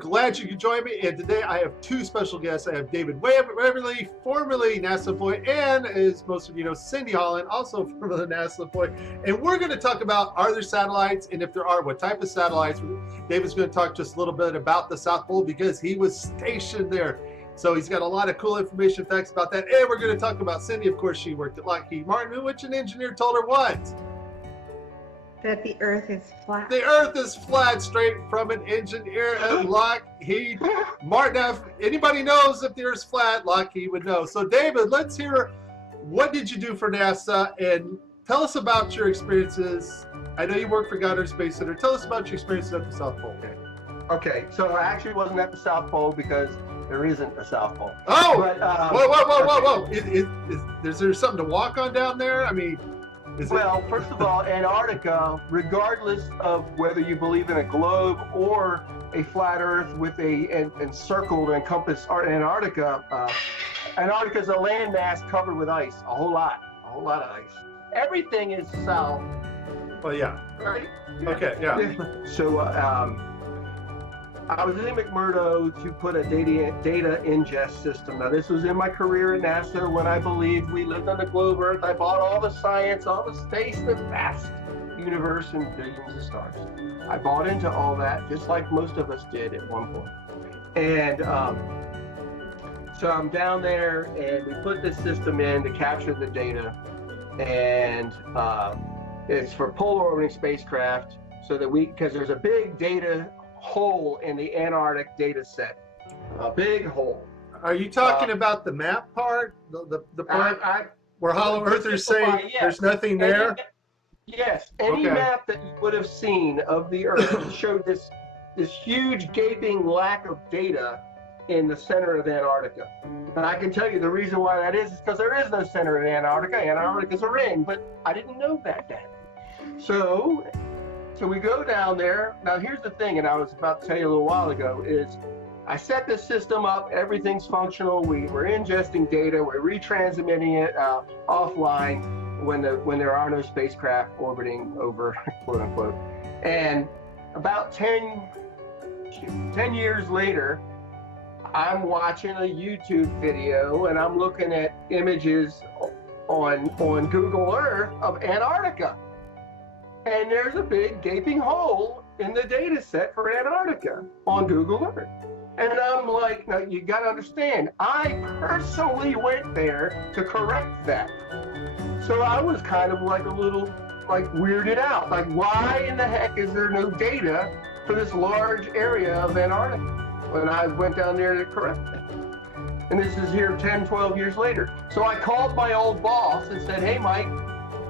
Glad you could join me. And today I have two special guests. I have David Waverly, formerly NASA employee, and as most of you know, Cindy Holland, also formerly NASA employee. And we're going to talk about, are there satellites? And if there are, what type of satellites? David's going to talk just a little bit about the South Pole because he was stationed there. So he's got a lot of cool information, facts about that. And we're going to talk about Cindy. Of course, she worked at Lockheed Martin, which an engineer told her what? That the Earth is flat. The Earth is flat, straight from an engineer at Lockheed Martin. Now, if anybody knows if the Earth's flat, Lockheed would know. So, David, let's hear, what did you do for NASA? And tell us about your experiences. I know you work for Goddard Space Center. Tell us about your experiences at the South Pole. Okay, so I actually wasn't at the South Pole because there isn't a South Pole. Oh! But, whoa. Is there something to walk on down there? I mean... Well, first of all, Antarctica, regardless of whether you believe in a globe or a flat Earth with a encircled and encompassed Antarctica, Antarctica is a landmass covered with ice, a whole lot of ice. Everything is south. Well, yeah. Right? Okay, yeah. So I was in McMurdo to put a data ingest system. Now, this was in my career at NASA when I believed we lived on the globe Earth. I bought all the science, all the space, the vast universe, and billions of stars. I bought into all that, just like most of us did at one point. And so I'm down there, and we put this system in to capture the data. And it's for polar orbiting spacecraft, so that because there's a big data hole in the Antarctic data set, a big hole. Are you talking about the map part, the part where Hollow Earthers say there's nothing there? Yes, any map that you would have seen of the Earth showed this huge gaping lack of data in the center of Antarctica. And I can tell you the reason why that is because there is no center in Antarctica. Antarctica's a ring, but I didn't know that then. So we go down there. Now, here's the thing, and I was about to tell you a little while ago, is I set this system up. Everything's functional. We're ingesting data. We're retransmitting it offline when there are no spacecraft orbiting over, quote unquote. And about 10 years later, I'm watching a YouTube video, and I'm looking at images on Google Earth of Antarctica. And there's a big gaping hole in the data set for Antarctica on Google Earth. And I'm like, now you got to understand, I personally went there to correct that. So I was kind of like a little weirded out. Like, why in the heck is there no data for this large area of Antarctica when I went down there to correct that? And this is here 10, 12 years later. So I called my old boss and said, hey, Mike,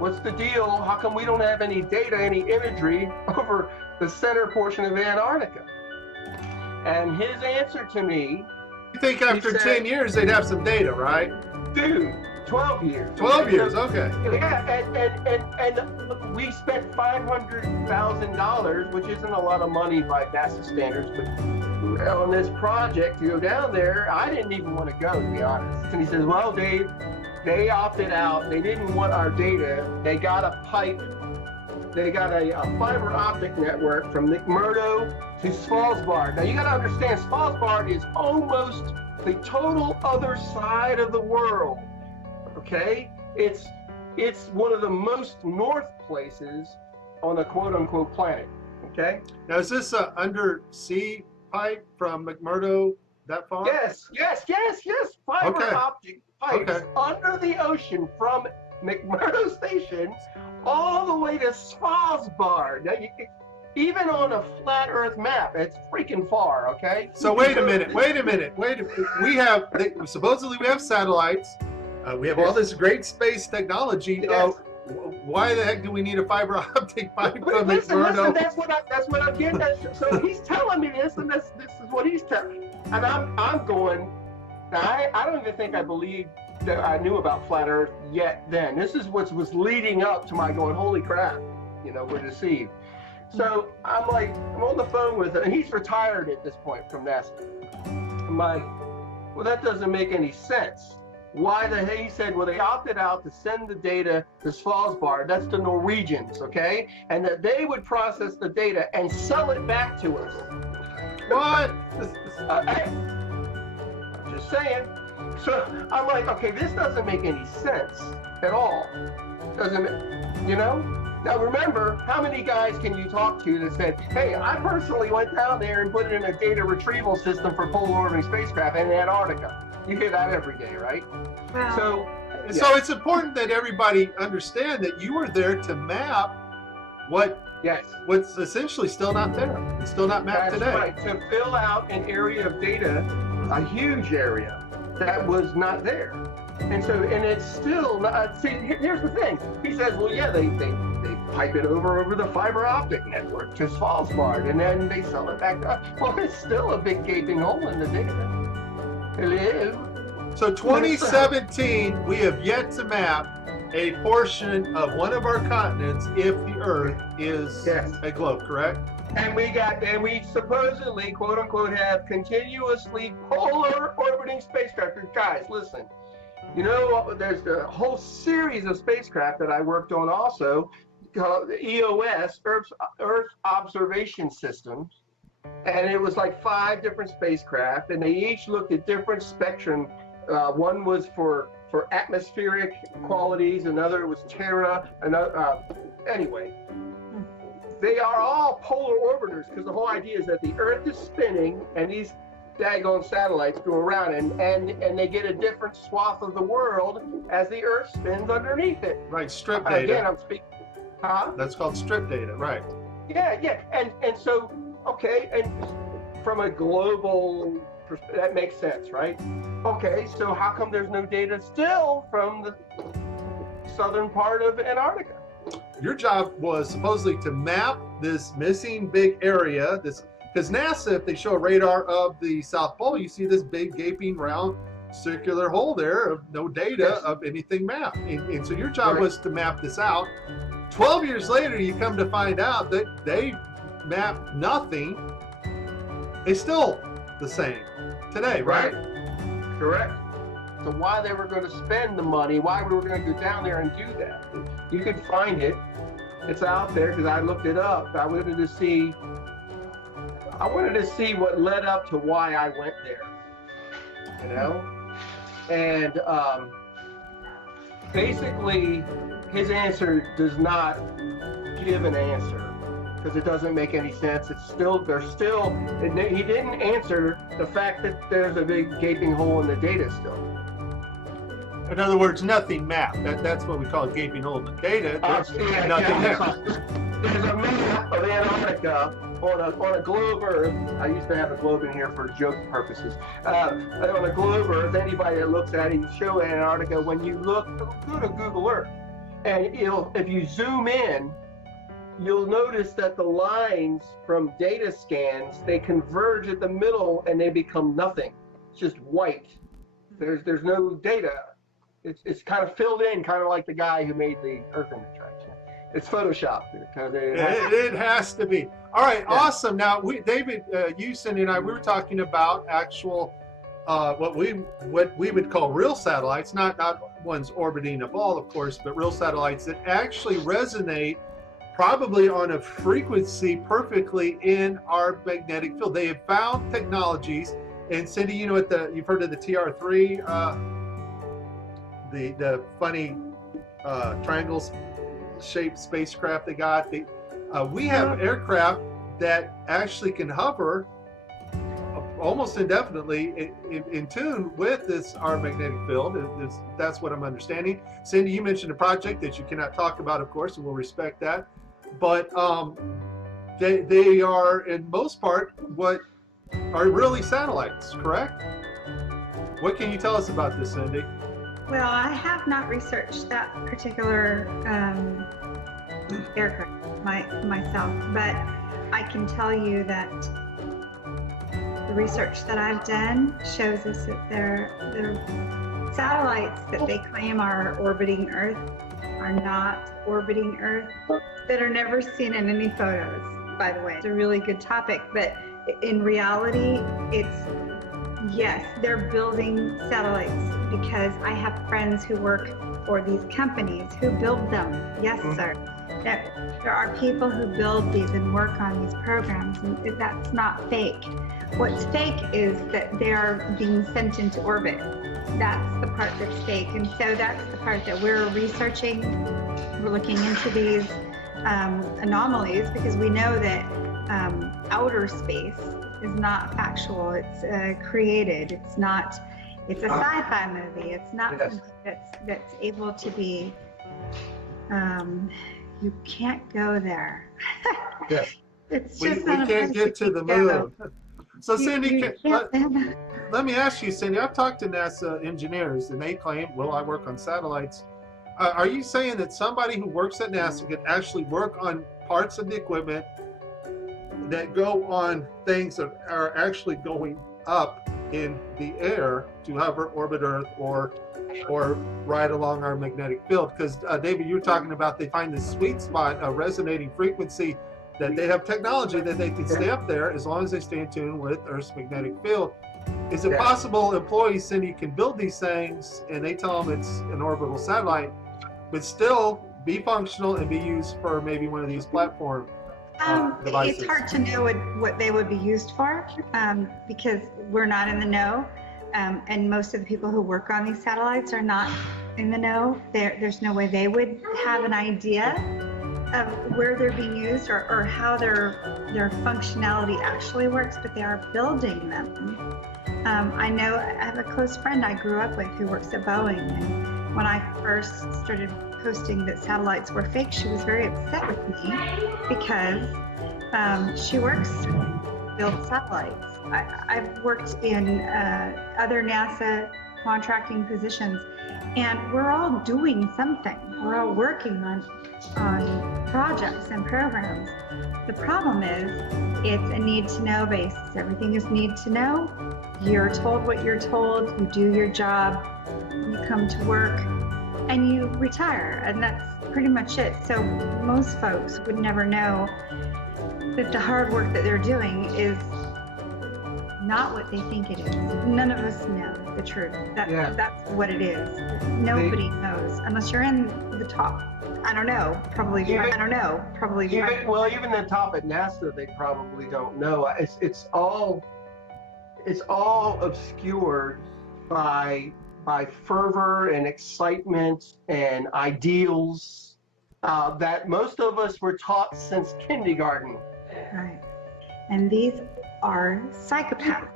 what's the deal? How come we don't have any data, any imagery over the center portion of Antarctica? And his answer to me... You think after 10 years they'd have some data, right? Dude, 12 years. 12 years, okay. Yeah, and we spent $500,000, which isn't a lot of money by NASA standards, but on this project to go down there. I didn't even want to go, to be honest. And he says, well, Dave, they opted out. They didn't want our data. They got a pipe. They got a fiber optic network from McMurdo to Svalbard. Now you got to understand, Svalbard is almost the total other side of the world. Okay, it's one of the most north places on the quote unquote planet. Okay. Now is this an undersea pipe from McMurdo that far? Yes. Fiber optic pipes under the ocean from McMurdo Station all the way to Svalbard. Now, even on a flat Earth map, it's freaking far. Okay. So wait a minute. Supposedly we have satellites. We have all this great space technology. Yes. Why the heck do we need a fiber optic pipe from Listen, McMurdo? that's what I'm getting at. So he's telling me this, and this is what he's telling me. And I'm going, now I don't even think I believe that I knew about flat Earth yet then. This is what was leading up to my going, holy crap, we're deceived. So I'm on the phone with him, and he's retired at this point from NASA. I'm like, well, that doesn't make any sense. Why the hell? He said, well, they opted out to send the data to Svalbard. That's the Norwegians, okay? And that they would process the data and sell it back to us. What? Hey, I'm just saying. So I'm like, okay, this doesn't make any sense at all. Doesn't it? You know? Now remember, how many guys can you talk to that said, hey, I personally went down there and put in a data retrieval system for polar orbiting spacecraft in Antarctica? You hear that every day, right? Well, So it's important that everybody understand that you were there to map what's essentially still not there. It's still not mapped That's today. right. To fill out an area of data, a huge area that was not there. And it's still not, see, here's the thing. He says, well, yeah, they pipe it over the fiber optic network to Svalbard, and then they sell it back up. Well, it's still a big gaping hole in the data. Hello? So 2017, we have yet to map a portion of one of our continents if the Earth is a globe, correct? And we supposedly, quote unquote, have continuously polar orbiting spacecraft. And guys, listen, you know, there's a whole series of spacecraft that I worked on also called the EOS, Earth Observation Systems. And it was like 5 different spacecraft, and they each looked at different spectrum. One was for atmospheric qualities, another was Terra, another, anyway. They are all polar orbiters because the whole idea is that the Earth is spinning and these daggone satellites go around and they get a different swath of the world as the Earth spins underneath it. Right, strip data. Again, I'm speaking. Huh? That's called strip data, right? Yeah. And so, okay, and from a global perspective, that makes sense, right? Okay, so how come there's no data still from the southern part of Antarctica? Your job was supposedly to map this missing big area, because NASA, if they show a radar of the South Pole, you see this big gaping round circular hole there of no data of anything mapped. And so your job was to map this out. 12 years later, you come to find out that they mapped nothing. It's still the same today, right? Correct. So why they were going to spend the money, why we were going to go down there and do that. You could find it. It's out there because I looked it up. I wanted to see what led up to why I went there. You know? And basically, his answer does not give an answer because it doesn't make any sense. He didn't answer the fact that there's a big gaping hole in the data still. In other words, nothing mapped. That's what we call a gaping hole in the data. There's nothing there. There's a map of Antarctica on a globe Earth. I used to have a globe in here for joke purposes. On a globe Earth, anybody that looks at it, you show Antarctica. When you look, go to Google Earth, and if you zoom in, you'll notice that the lines from data scans, they converge at the middle and they become nothing. It's just white. There's no data. It's kind of filled in, kind of like the guy who made the Earth image, right? It's Photoshop. It has to be. All right, awesome. Now, David, you, Cindy, and I, we were talking about actual, what we would call real satellites, not ones orbiting a ball, of course, but real satellites that actually resonate probably on a frequency perfectly in our magnetic field. They have found technologies, and Cindy, you know, you've heard of the TR3, the funny triangles shaped spacecraft they got. We have aircraft that actually can hover almost indefinitely in tune with our magnetic field. That's what I'm understanding. Cindy, you mentioned a project that you cannot talk about, of course, and we'll respect that. But they are, in most part, what are really satellites, correct? What can you tell us about this, Cindy? Well, I have not researched that particular aircraft myself, but I can tell you that the research that I've done shows us that they're satellites that they claim are orbiting Earth are not orbiting Earth, that are never seen in any photos, by the way. It's a really good topic, but in reality, yes, they're building satellites because I have friends who work for these companies who build them. Yes, sir. there are people who build these and work on these programs, and that's not fake. What's fake is that they are being sent into orbit. That's the part that's fake, and so that's the part that we're researching. We're looking into these anomalies because we know that outer space is not factual. It's created. It's not. It's a sci-fi movie. It's not something that's able to be. You can't go there. Yes. It's We just not a can't place get to the go. moon. So Cindy, You let me ask you, Cindy, I've talked to NASA engineers and they claim, well, I work on satellites. Are you saying that somebody who works at NASA can actually work on parts of the equipment that go on things that are actually going up in the air to hover, orbit Earth, or ride along our magnetic field? Because David, you were talking about they find this sweet spot, a resonating frequency, that they have technology that they can stay up there as long as they stay in tune with Earth's magnetic field. Is it possible employees, Cindy, can build these things and they tell them it's an orbital satellite, but still be functional and be used for maybe one of these platform devices? It's hard to know what they would be used for because we're not in the know, and most of the people who work on these satellites are not in the know. There's no way they would have an idea of where they're being used or how their functionality actually works, but they are building them. I know I have a close friend I grew up with who works at Boeing, and when I first started posting that satellites were fake, she was very upset with me because she works to build satellites. I've worked in other NASA contracting positions, and we're all doing something. We're all working on projects and programs. The problem is it's a need-to-know basis. Everything is need-to-know. You're told what you're told, you do your job, you come to work, and you retire, and that's pretty much it. So most folks would never know that the hard work that they're doing is not what they think it is. None of us know the truth. That's what it is. Nobody knows unless you're in the top. I don't know. Probably. I don't know. Probably. Even the top at NASA, they probably don't know. It's all obscured by fervor and excitement and ideals that most of us were taught since kindergarten. Right. And these are psychopaths.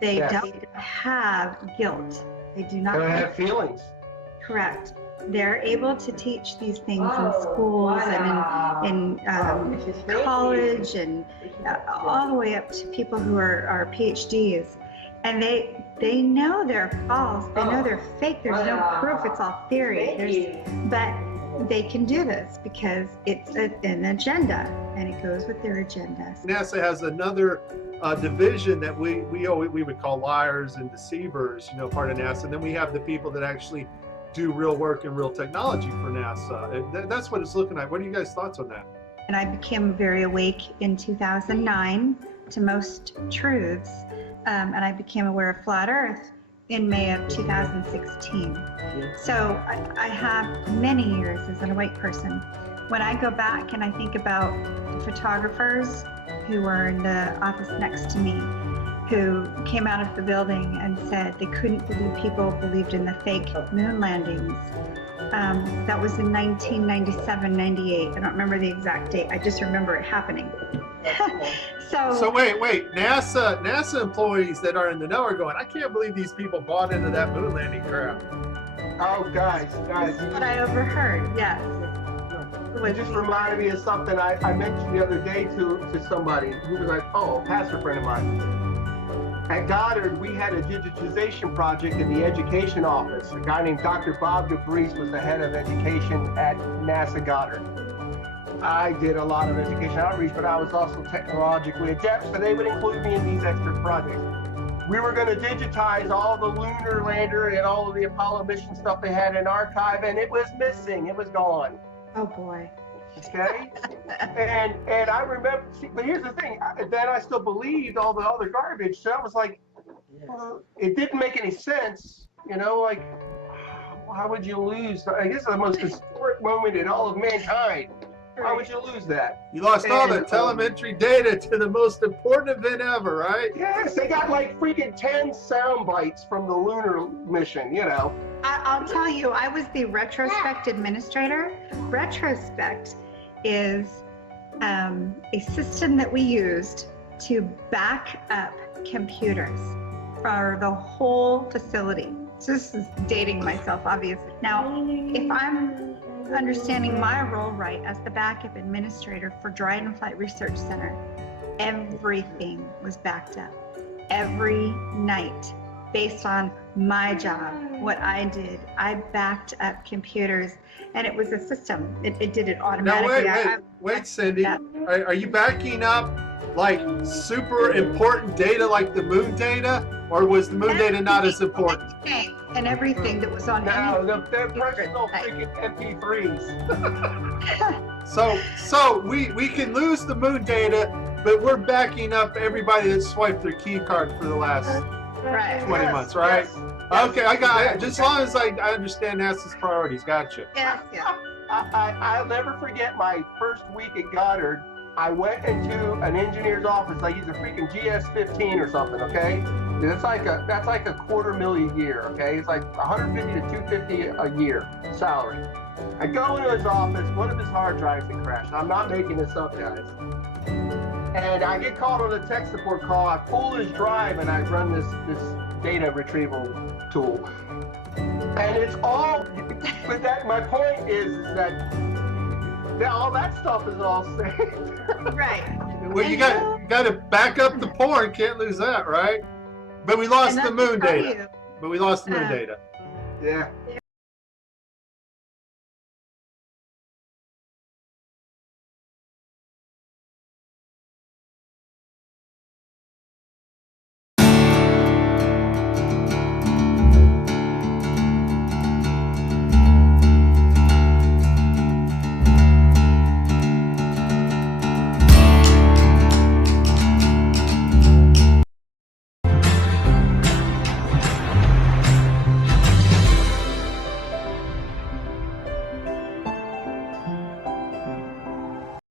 They don't have guilt. They do not have feelings. Correct. They're able to teach these things in schools and in college and all the way up to people who are PhDs. And they know they're false. They know they're fake. There's no proof. It's all theory. But they can do this because it's an agenda, and it goes with their agenda. NASA has another division that we would call liars and deceivers, part of NASA. And then we have the people that actually do real work and real technology for NASA. And that's what it's looking like. What are you guys' thoughts on that? And I became very awake in 2009 to most truths, and I became aware of flat Earth in May of 2016. So I have many years as an awake person. When I go back and I think about the photographers who were in the office next to me, who came out of the building and said they couldn't believe people believed in the fake moon landings. That was in 1997, 98. I don't remember the exact date. I just remember it happening. So wait. NASA employees that are in the know are going, I can't believe these people bought into that moon landing crap. Oh, guys. This is what I overheard, yes. It just reminded me of something I mentioned the other day to somebody who was like, a pastor friend of mine. At Goddard, we had a digitization project in the education office. A guy named Dr. Bob DeVries was the head of education at NASA Goddard. I did a lot of education outreach, but I was also technologically adept, so they would include me in these extra projects. We were going to digitize all the lunar lander and all of the Apollo mission stuff they had in archive, and it was missing. It was gone. Oh boy. Okay? and I remember, but here's the thing, then I still believed all the other garbage, so I was like, it didn't make any sense, like, how would you lose? I guess the most historic moment in all of mankind. Why would you lose that? You lost all the And, telemetry data to the most important event ever, right? Yes, they got like freaking 10 sound bites from the lunar mission, you know. I'll tell you, I was the retrospect administrator. Retrospect is a system that we used to back up computers for the whole facility. So this is dating myself, obviously. Now, if I'm understanding my role right as the backup administrator for Dryden Flight Research Center, everything was backed up every night based on my job, what I did. I backed up computers, and it was a system. It did it Now automatically. wait, Cindy. that. Are you backing up like super important data like the moon data, or was the moon data not as important? And everything that was on No, any they're personal freaking MP3s. So we can lose the moon data, but we're backing up everybody that swiped their key card for the last right. 20 Yes, months, right? yes. Okay, I got just as long as I understand NASA's priorities. Gotcha. Yes, yes. I'll never forget my first week at Goddard. I went into an engineer's office. I used a freaking GS15 or something. Okay, that's like a $250,000 a year. Okay, it's like 150 to 250 a year salary. I go into his office. One of his hard drives had crashed. I'm not making this up, guys. And I get called on a tech support call. I pull his drive and I run this data retrieval tool. And it's all. But that my point is that all that stuff is all saved. Right. Well, you got to back up the porn. Can't lose that, right? But we lost And the that's moon to tell data. you, But we lost the moon Um, data. Yeah.